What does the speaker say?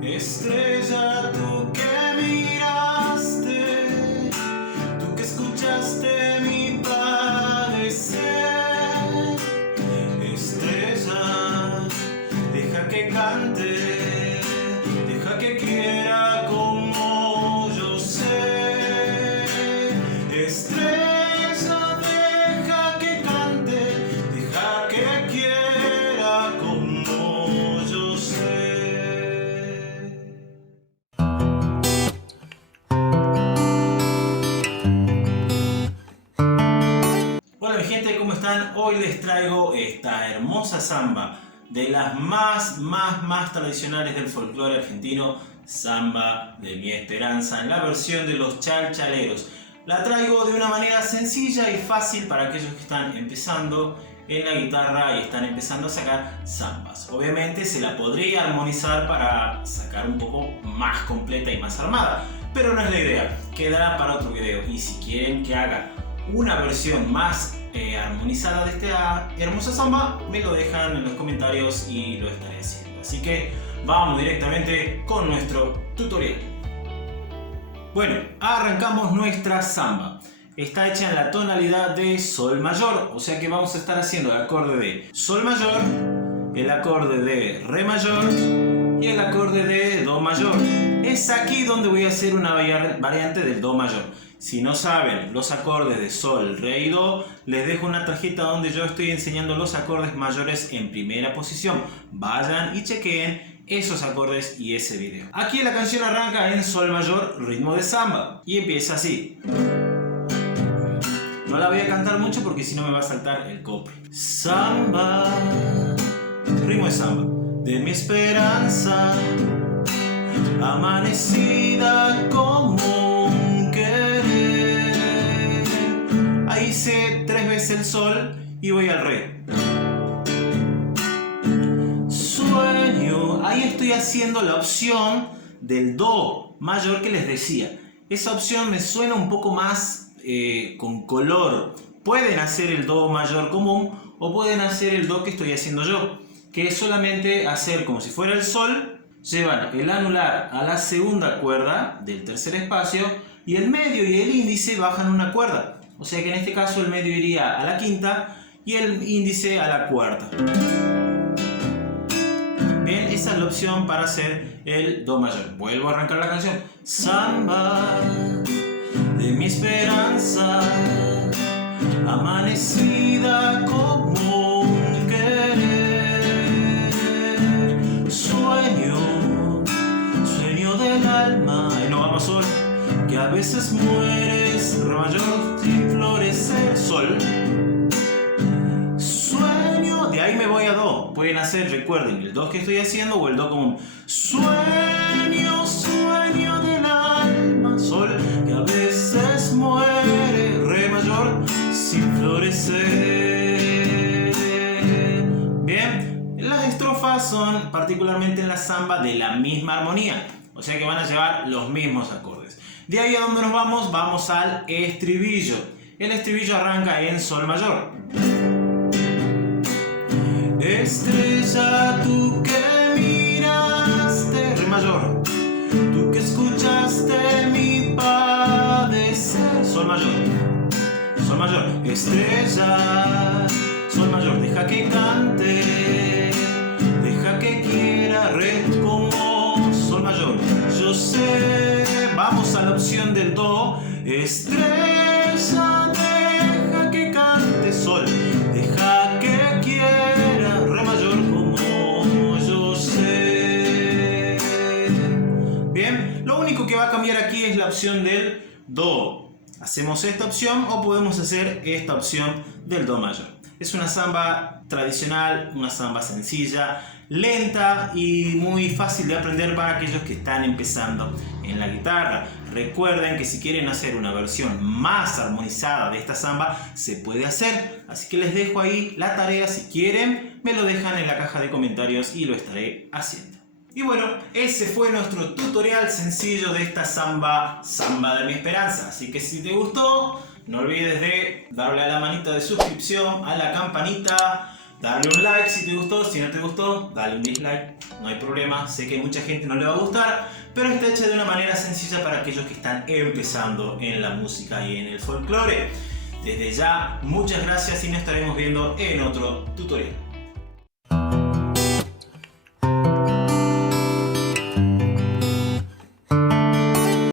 Estrella, tú que miraste, tú que escuchaste mi padecer. Estrella, deja que cante, deja que quiera como yo sé. Estrella, deja que cante, deja que quiera como yo sé. Hola mi gente, ¿cómo están? Hoy les traigo esta hermosa samba de las más tradicionales del folclore argentino, Samba de mi Esperanza, en la versión de los chalchaleros. La traigo de una manera sencilla y fácil para aquellos que están empezando en la guitarra y están empezando a sacar zambas. Obviamente se la podría armonizar para sacar un poco más completa y más armada, pero no es la idea, quedará para otro video. Y si quieren que haga una versión más armonizada de esta hermosa samba, me lo dejan en los comentarios y lo estaré haciendo. Así que vamos directamente con nuestro tutorial. Bueno, arrancamos nuestra samba. Está hecha en la tonalidad de sol mayor, o sea que vamos a estar haciendo el acorde de sol mayor, el acorde de re mayor y el acorde de do mayor. Es aquí donde voy a hacer una variante del do mayor. Si no saben los acordes de sol, re y do, les dejo una tarjeta donde yo estoy enseñando los acordes mayores en primera posición. Vayan y chequeen esos acordes y ese video. Aquí la canción arranca en sol mayor, ritmo de samba, y empieza así. No la voy a cantar mucho porque si no me va a saltar el copy. Samba, ritmo de samba, de mi esperanza, amanecida como un querer. Ahí hice 3 veces el sol y voy al re. Sueño, ahí estoy haciendo la opción del do mayor que les decía. Esa opción me suena un poco más con color. Pueden hacer el do mayor común o pueden hacer el do que estoy haciendo yo, que es solamente hacer como si fuera el sol, llevan el anular a la segunda cuerda del tercer espacio y el medio y el índice bajan una cuerda. O sea que en este caso el medio iría a la quinta y el índice a la cuarta. Bien, esa es la opción para hacer el do mayor. Vuelvo a arrancar la canción. Samba de mi esperanza, amanecida como un querer. Sueño del alma, y no vamos sol, que a veces mueres, re mayor sin florecer, sol. Sueño, de ahí me voy a do. Pueden hacer, recuerden, el do que estoy haciendo o el do común. Sueño del alma, sol, que a veces muere, re mayor sin florecer. Bien, las estrofas son particularmente en la samba de la misma armonía, o sea que van a llevar los mismos acordes. De ahí a donde nos vamos, vamos al estribillo. El estribillo arranca en sol mayor. Estrella, tú que miraste, re mayor, tú que escuchaste mi padecer, sol mayor, sol mayor. Estrella, sol mayor, deja que cante, deja que quiera, re como sol mayor. Yo sé, vamos a la opción del do. Estrella, deja que cante, sol, deja que quiera, re mayor como yo sé. Bien, lo único que va a cambiar aquí es la opción del do. Hacemos esta opción o podemos hacer esta opción del do mayor. Es una samba tradicional, una samba sencilla, lenta y muy fácil de aprender para aquellos que están empezando en la guitarra. Recuerden que si quieren hacer una versión más armonizada de esta samba, se puede hacer. Así que les dejo ahí la tarea. Si quieren, me lo dejan en la caja de comentarios y lo estaré haciendo. Y bueno, ese fue nuestro tutorial sencillo de esta samba de mi esperanza. Así que si te gustó, no olvides de darle a la manita de suscripción, a la campanita darle un like si te gustó, si no te gustó, dale un dislike, no hay problema, sé que a mucha gente no le va a gustar, pero está hecha de una manera sencilla para aquellos que están empezando en la música y en el folclore. Desde ya, muchas gracias y nos estaremos viendo en otro tutorial.